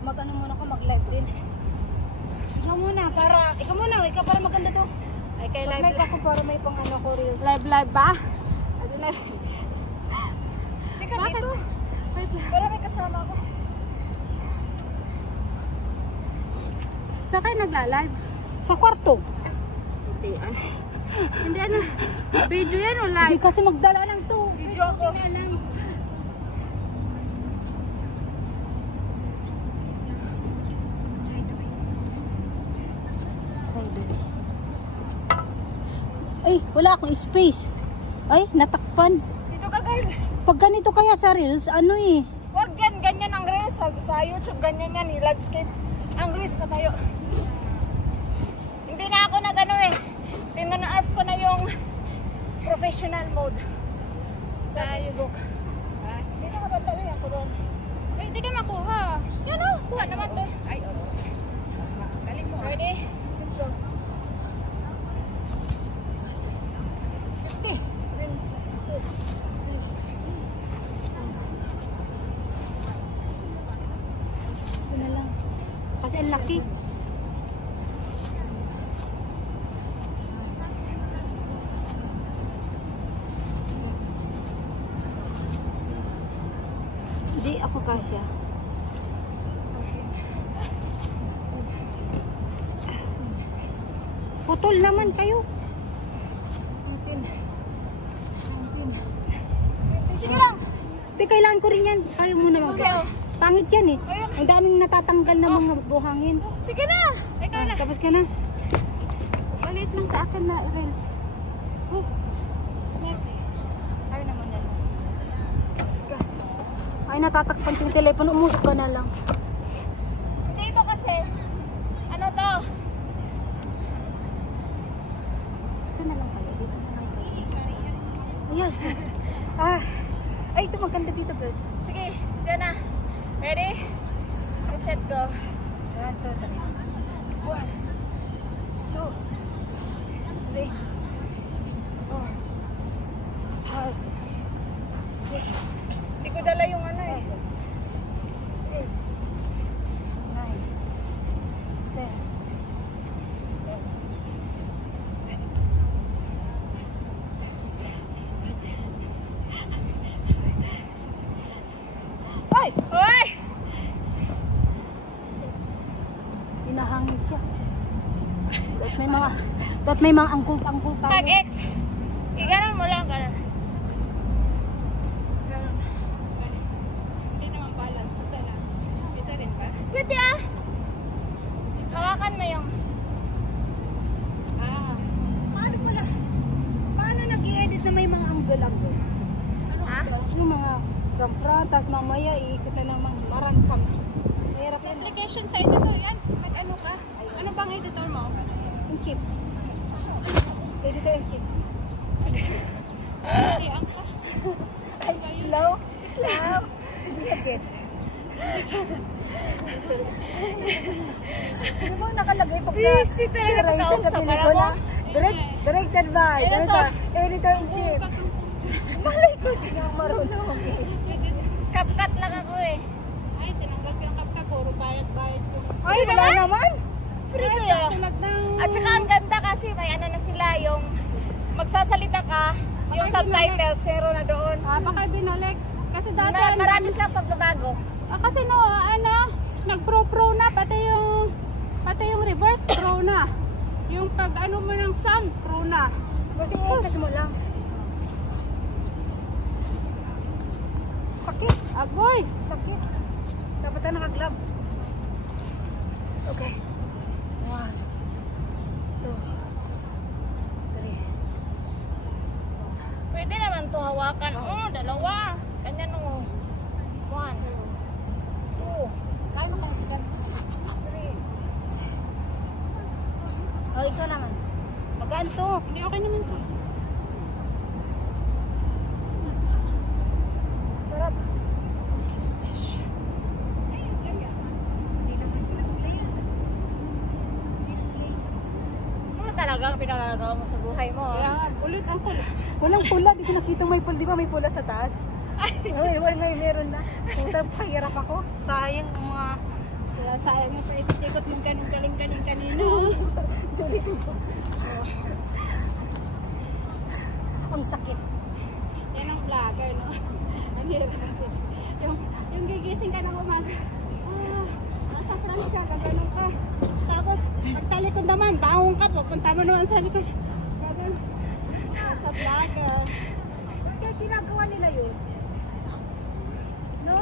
Mag-ano muna ako, mag-live din. Ikaw muna, ikaw para maganda to. Ay, kay live. Live ako para may pang ano ko reels. Live ba? Ano live? Teka, Bakit? dito. Wait lang. Para may kasama ko. Saan kayo nagla-live? Sa kwarto. Hindi, hindi ano. Video yan o live? Hindi kasi magdala ng to. Video ako. Ay, wala akong space. Ay, natakpan. Dito ka girl. Pag ganito kaya sa reels, ano eh. Huwag yan, ganyan ang reels. Sa YouTube, ganyan yan. Landscape. Ang reels pa tayo. Hindi na ako nag-ano eh. Tinana-off ko na yung professional mode sa Facebook. Hindi na kapantawin ako doon. Ay, hindi ka makuha. Yan o, kuha naman doon. Ay, oo. Galing mo. Ready? Simple. Ano lang. Kasi ang laki. Hindi ako kasya. Putol naman kayo. 19. Sige lang. Hindi, kailangan ko rin yan. Kaya mo na Okay. Pangit yan eh. Ang daming natatanggal na mga buhangin. Sige na. Ikaw na. Tapos ka na. Maliit lang sa akin na reels. Oh. Next. Ayaw naman yan. Ay, natatakpan yung telepono. Umusok ka na lang. Dito kasi, ano to? Dito na lang kayo. Dito na lang kayo. Ayan. Ay, ito maganda dito, bro. Sige, dyan na. Ready? Let's set go. 1, 2, 3. 1, 2, 3, 4, 5, 6, Hindi ko dala yung ano eh. 8, 9, 10. Hoy! Hoy! Hinahangin siya. Dapat may mga angkol-angkol tayo. Tag-X. Iganan mo lang. Ganon. Hindi naman balance. Isa lang. Ito rin ba? Pwede ah! Hawakan mo yung... Paano pala? Paano nag-i-edit na may mga angle-angle? Ha? Yung mga from-front, tapos mamaya iikot na naman marami pang. Mahirap Sa yan. application sa editor yan. Mag-ano ka? Ano bang editor mo? Yung chip. Editor yung chip. Hindi ang ka. Ay, slow. Slow. Hindi ka get. Ano mo nakalagay pag sa Busy talaga writer kausap, sa pelikula? alam mo? Directed by Editor. Editor in chief. Malay ko, hindi na ako marunong. Kapkat lang ako eh. Ay, tinanggal ko yung kapkat. Puro bayad-bayad ko. Ay, wala naman. Free ko yun. Tulad ng... At saka ang ganda kasi may ano na sila yung magsasalita ka, yung subtitle, zero na doon. baka binalik. Kasi dati, Marami silang pagbabago. kasi no, nag-pro na, pati yung reverse pro na. Yung pag ano mo ng sound, pro na. Kasi ikas mo lang. Sakit. Agoy. Sakit. Dapat na naka-glove. Okay. 1, 2, 3. Pwede naman to hawakan. Oh, dalawa. Ganyan o. 1, 2, Kaya mo kang tigan. 3. Oh, ikaw naman. Magaan to. Hindi, okay naman to. Sarap. Ano talagang pinagagawa mo sa buhay mo? Kaya ulit ang pula. Walang pula. Di ko nakita may pula. Di ba may pula sa taas? Ay, meron na. Puta, pahirap ako. Sayang ang mga Kaya sayang yung paikot-ikot mong galing kanino. Sulitin ko. Ang sakit. Yan ang vlogger, no? Ang hirap. Yung gigising ka ng umaga. Nasa front siya, gaganon ka. Tapos, pagtalikod naman, bangon ka, pupunta mo naman sa likod. Gaganon. Sa vlogger. Kaya ginagawa nila yun. No?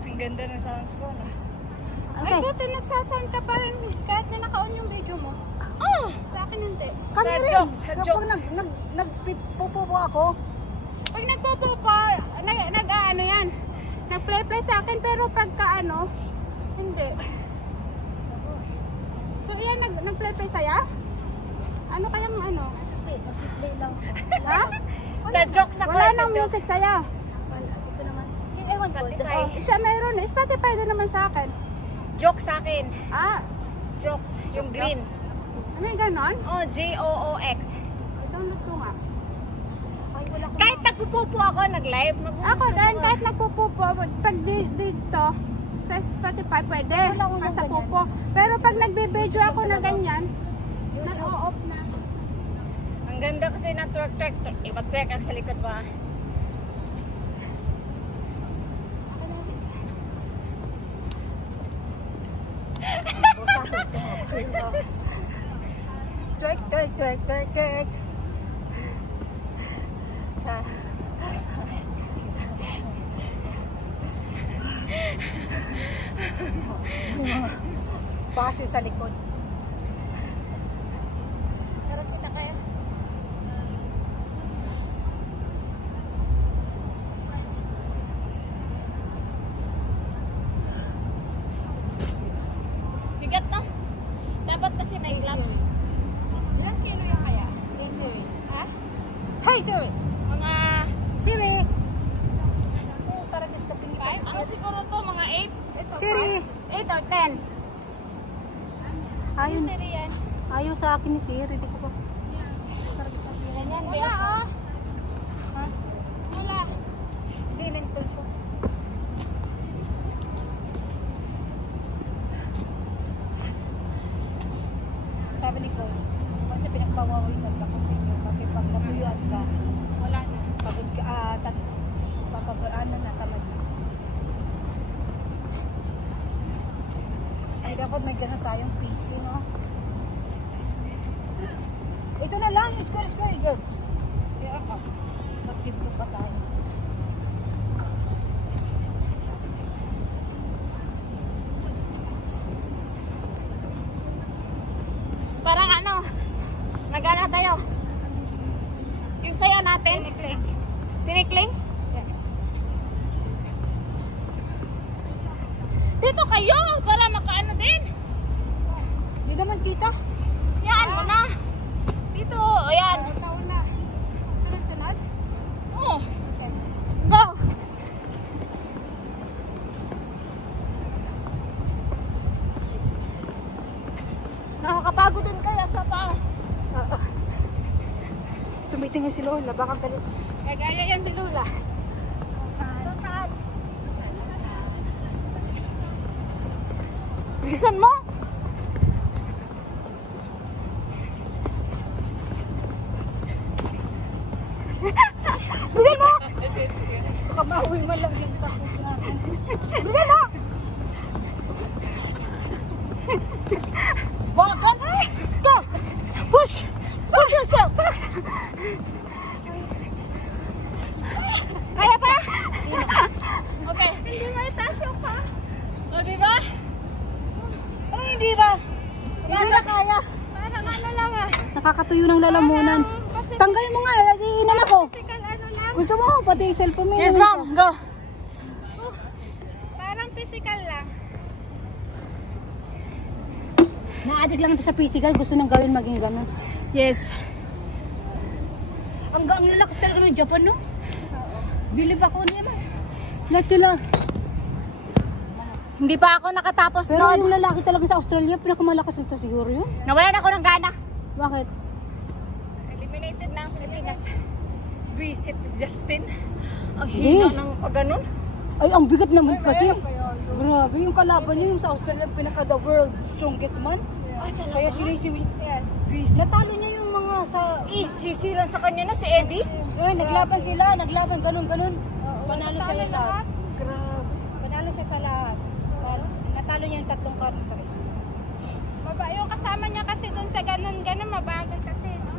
Ang ganda ng sounds ko, no? Ay, buti nagsasound ka pa rin kahit na naka-on yung video mo. Sa akin hindi. Sa jokes. Kapag nagpupupo ako, Pag nagpupupo, nag-ano yan, nag-play sa akin, pero pagka ano, hindi. So yan, nag-play sa'ya? Ano kayang ano? play lang. Ha? Sa jokes ako. Wala sa nang jokes. music sa'ya. Ito naman. Ewan ko. Spotify. Siya mayroon, Spotify din naman sa akin. Jokes sa akin. Jokes. Yung green. May ganon? Oh, J-O-O-X. Download ko nga. Ay, wala ko. Kahit nagpupupo ako, nag-live. Ako din, kahit nagpupupo, pag dito, sa Spotify pwede, Wala akong sa ganyan. pupo. Pero pag nagbe-video ako na ganyan, nag-off na. Ang ganda kasi ng twerk-twerk. Iba twerk ang sa likod ba? Twerk, twerk, twerk, twerk, twerk. Basyo sa likod. Pero kita kaya. Bigat no? Dapat kasi may gloves. Ilang kilo yung kaya? Hey Siri. Ha? Hey Siri! Mga... Siri! Oh, parang nastapin niyo pa si Ano Siri. siguro to? Mga 8? Siri! 8 or 10? Ayun. Siri yan. Ayaw sa akin ni Siri. Di ko pa. Ganyan, Wala biasa. oh. Wala. Hindi, nantol ko. Sabi ni Cole, kasi pinagbawawal sa black opinion kasi pag napuyuan ka, Wala na. pagod ka, papagano na tamad. Ay, dapat may gano'n tayong PC, no? Ito na lang, square, girl. Kaya ako. Mag-libro pa tayo. Parang ano, nagana tayo. Yung saya natin. Tinikling? Dito kayo para makaano din. Hindi naman kita. Yan, una. Dito, o yan. Taon na. Sunod-sunod? Oh, Okay. go. Nakakapagod din kaya sa pa. Tumitingin si Lola, baka galit. Kagaya yan si Lula. Bilisan mo. Bilisan mo. Baka mauwi man lang din sa puso natin. Bilisan mo. Bagal. Go. Push. Push yourself. Kaya pa? Okay. Hindi may itaas yung pa. O, diba? Ano hindi ba? Hindi na kaya. Parang ano lang ah. Nakakatuyo ng lalamunan. Tanggalin mo nga, iinom ako. Physical ano lang. Gusto mo, pati yung cellphone mo. Yes, iinom ma'am. ko. Go. Parang physical lang. Na-addict lang ito sa physical, gusto nang gawin maging ganun. Yes. Ang lalakas talaga ng Japan, no? Bilib ako niya ba? Lahat sila. Hindi pa ako nakatapos Pero noon. yung lalaki talaga sa Australia, pinakamalakas nito siguro yun. Nawalan ako ng gana. Bakit? Eliminated na ang Pilipinas. Visit Justin. Ang Hindi. hina ng pagganon. Ay, ang bigat naman kasi. Grabe, yung kalaban niya yung sa Australia, pinaka the world strongest man. Ay, talaga? Kaya si Racy Yes. natalo niya yung mga sa... Sisiran sa kanya na si Eddie? Eh, naglaban sila, ganun. Panalo siya natalo lahat. lahat. Grabe. Panalo siya sa lahat. Natalo niya yung 3 country. Yung kasama niya kasi dun sa ganun, mabagal kasi, no?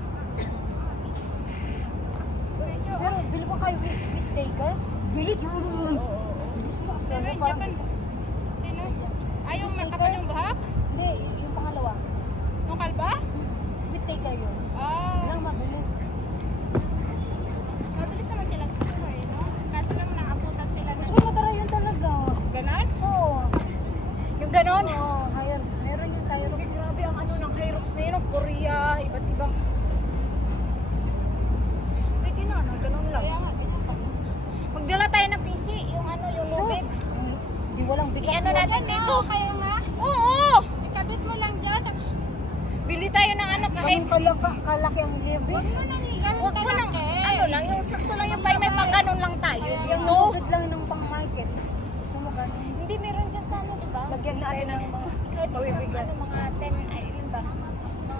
Pero, bili pa kayo with taker? Bilis. Pero yung Japan, sino? Yung makapal yung buhok? Hindi, yung pangalawa. Yung kalba? With taker yun. Lang mabilis. Mabilis naman sila kukuha eh, no? Kaso lang naabutan sila na. Mas matara yun talaga. Ganon? Oo. Yung ganon? Oo, higher. Meron yung sa Europe. Grabe ang ano ng Hyrox na yun, Korea, iba't ibang. Pwede na, ganun lang. Kaya nga, Magdala tayo ng PC, yung ano, yung lubid. Di walang bigat. I-ano natin dito? kayo nga. Oo! Ikabit mo lang dyan, tapos Bili tayo ng ano kahit. Kalaki ang libre. huwag mo nang iyan Huwag mo lang, ano lang, yung sakto lang yung may pang ganun lang tayo. Yung Yung lubid lang ng pang-market. Gusto mo ganun. Hindi meron dyan sa ano, diba? Lagyan natin ng mga... Kahit Pawibigan. ano, mga 10, ay ilan ba?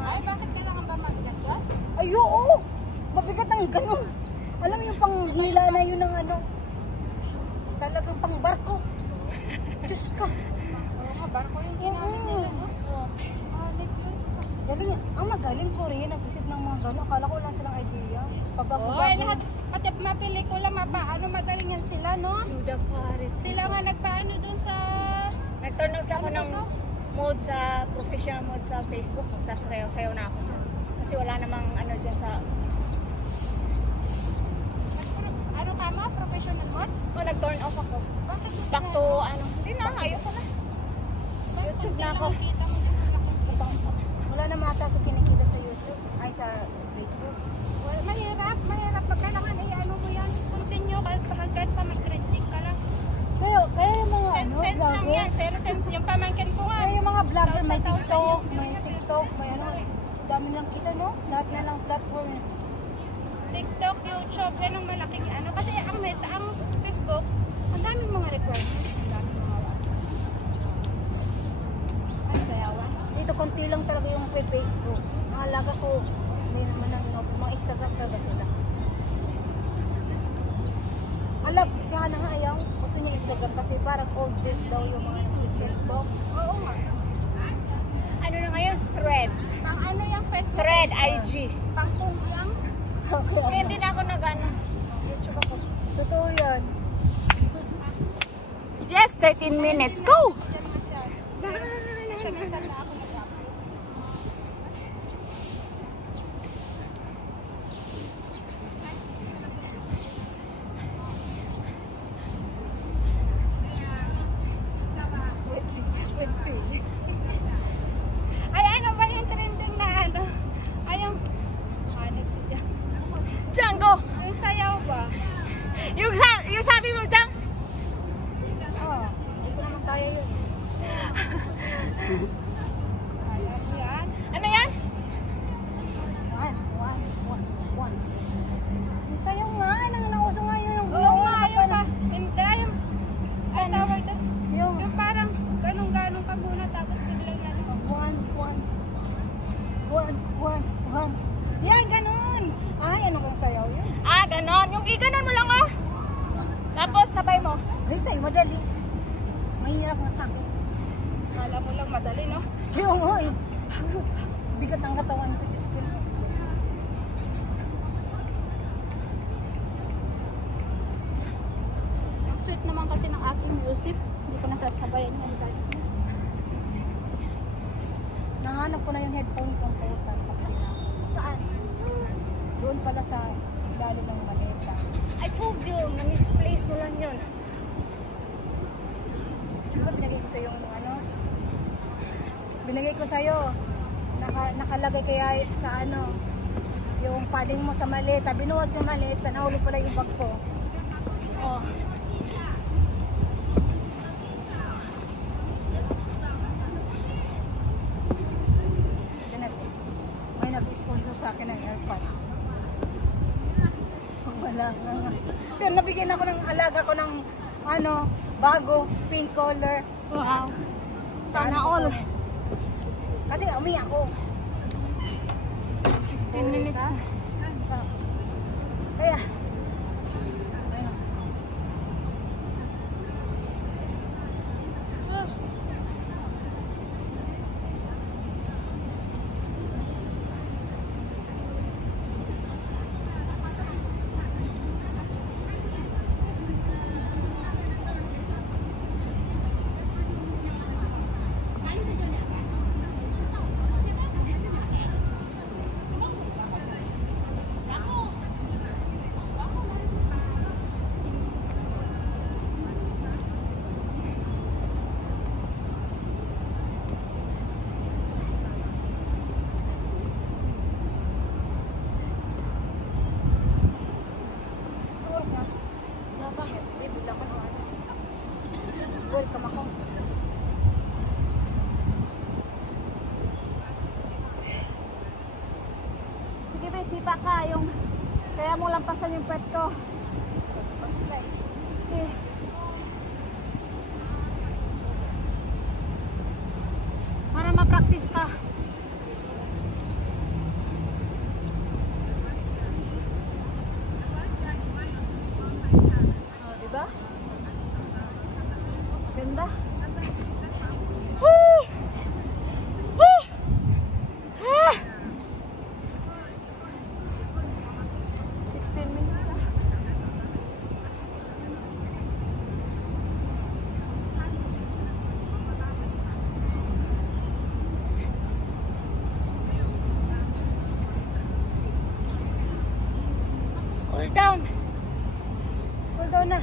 Ay, bakit kailangan ba mabigat yun? Ay, oo! Mabigat ang ganun. Alam mo yung panghila na yun ng ano. Talagang pang barko. Diyos ko. Oo nga, barko yung ginamit Oo. nila, no? Galing, ang magaling Korea, nag-isip ng mga gano'n. Akala ko lang silang idea. Pabago-bago. Oy, lahat, pati mapelikula, magaling yan sila, no? To the party. Sila nga nagpaano dun sa... Nag-turn off ako ng mode sa professional mode sa Facebook. Magsasayaw-sayaw na ako dyan. Kasi wala namang ano dyan sa... Ano ka mo? Professional mode? nag-turn off ako. Bakit? Back to ano. Hindi na, ayoko na. YouTube na ako. Kita mo na. Wala na mata sa kinikita sa YouTube. Ay, sa Facebook. Well, mahirap. Pag kailangan ano mo yan, continue kahit hanggang sa mag-trending ka lang. Kaya yung mga ano, Sense lang vlogger. yan. Pero sense yung pamangkin ko nga. Kaya yung mga vlogger, may TikTok, may ano. Dami lang kita, no? Lahat na lang platform. TikTok, YouTube, yan ang malaking ano. Kasi ang Meta, ang Facebook, ang daming mga requirements. Ang daming mga ay, sayawan. Dito, konti lang talaga yung Facebook. Ang alaga ko, may naman ng mga Instagram talaga sila. Alag, siya na nga ayaw. Gusto niya Instagram kasi parang old days daw yung mga Facebook. Oo nga. Ano na ngayon? Threads. Pang ano yung Facebook? Thread, IG. Pang kung lang. Okay, Kaya hindi na ako nag-ano. YouTube ako. totoo yan. Yes, 13 minutes. Go! Ay, ano ba yung trending na ano? Ay, yung... Hanip siya. Django! Yung sayaw ba? Yung sabi mo, Jang? Oo, ito naman tayo yun. Ayan yan. Ano yan? One. Yung sayaw nga, nauso nga yun yung Oo blow nga, na yung pala. ba? Hindi, yung... Ay, tawag doon. Yung Yung parang ganun-ganun ka muna tapos biglang na one. Yan, ganun. Ay, ano kang sayaw yun? Ah, ganon. Yung iganon mo lang, oh. Tapos, sabay mo. Ay, sa'yo, madali. Mahirap nga sa akin. Kala mo lang madali, no? Yung hoy. Bigat ang katawan ko, Diyos ko. Ang sweet naman kasi ng aking music. Hindi ko nasasabayan yan, guys. Nahanap ko na yung headphone kong total. Saan? Doon pala sa ilalim ng maleta. I told you, na-misplace mo lang yun. Diba binigay ko sa'yo yung ano? Binigay ko sa'yo. Nakalagay kaya sa ano? Yung padding mo sa maleta. Binuwag yung maleta. Nahulog pala yung bag ko. Oh. May nag-sponsor sa akin ng airpod. Wala nga. Pero nabigyan ako ng alaga ko ng bago, pink color. Wow. Sana all. Kasi umi ako. 15 minutes na. Kaya, welcome ako. Sige, be, sipa ka. Yung, kaya mo lampasan yung pet ko. Okay. Para ma-practice ka. Oh, diba? Ganda. Woo! Woo! Ah! 16 minutes na. Cool down. Cool down na.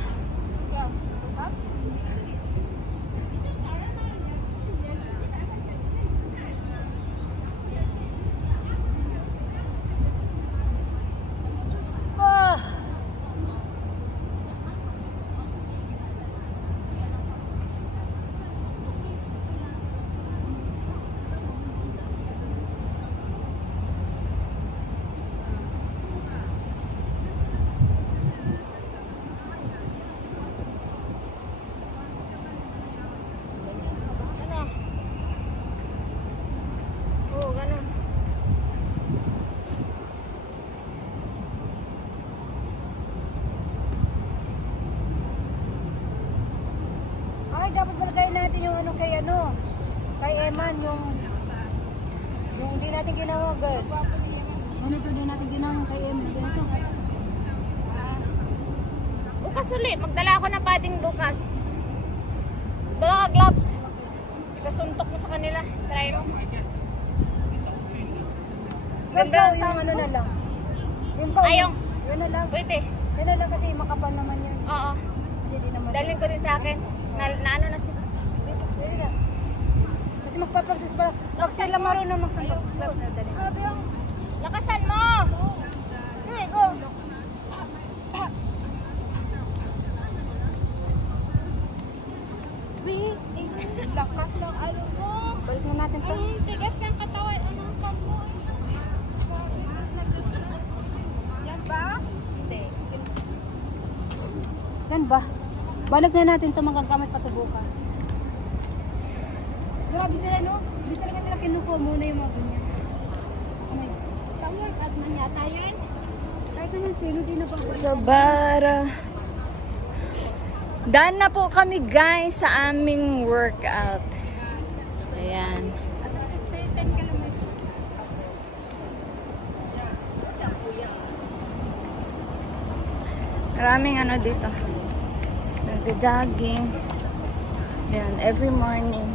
Ay, dapat balagayin natin yung kay Eman, yung hindi natin ginawa, girl. Ganito din natin ginawa kay Eman, ganito. Bukas ulit. Magdala ako ng padding bukas. Dala ka gloves. Ikasuntok mo sa kanila. Try mo. Ganda Yung sounds ano mo. na lang. Yung pa, Ayong. yun na lang. Pwede. Yun na lang kasi makapal naman yan. Oo. Sige, di naman. Dalhin ko din sa akin. Na ano na si... Dali na. Kasi magpa-practice pa. Pag sila marunong magsuntok. Lakasan mo! Okay, go. Lakas ng ano mo. Balik na natin to. Ang tigas ng katawan. Anong pag mo? Yan ba? Hindi. Yan ba? Balik na natin to, magagamit pa to bukas. Grabe sila, no? Hindi talaga nila kinukuha muna yung mga ganyan. Pang-workout man yata yan. Kahit naman sino, di na pa. Sa bara. Done na po kami guys sa aming workout. Ayan. Say 10 kilometers. Maraming ano dito. Nagja-jogging. Ayan, every morning.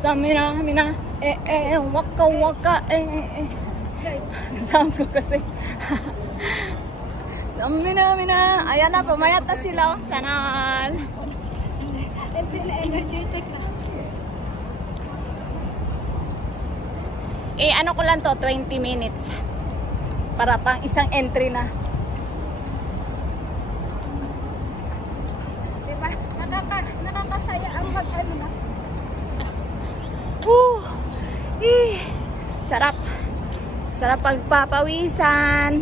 Samina, mina, waka, waka, Sounds ko kasi. Samina, mina. Ayan na, pumayat na sila. Sana. Energetic na. Ano ko lang to, 20 minutes. Para pang isang entry na. Diba? Nakakasaya ang mag-ano na. Sarap. Sarap pagpapawisan.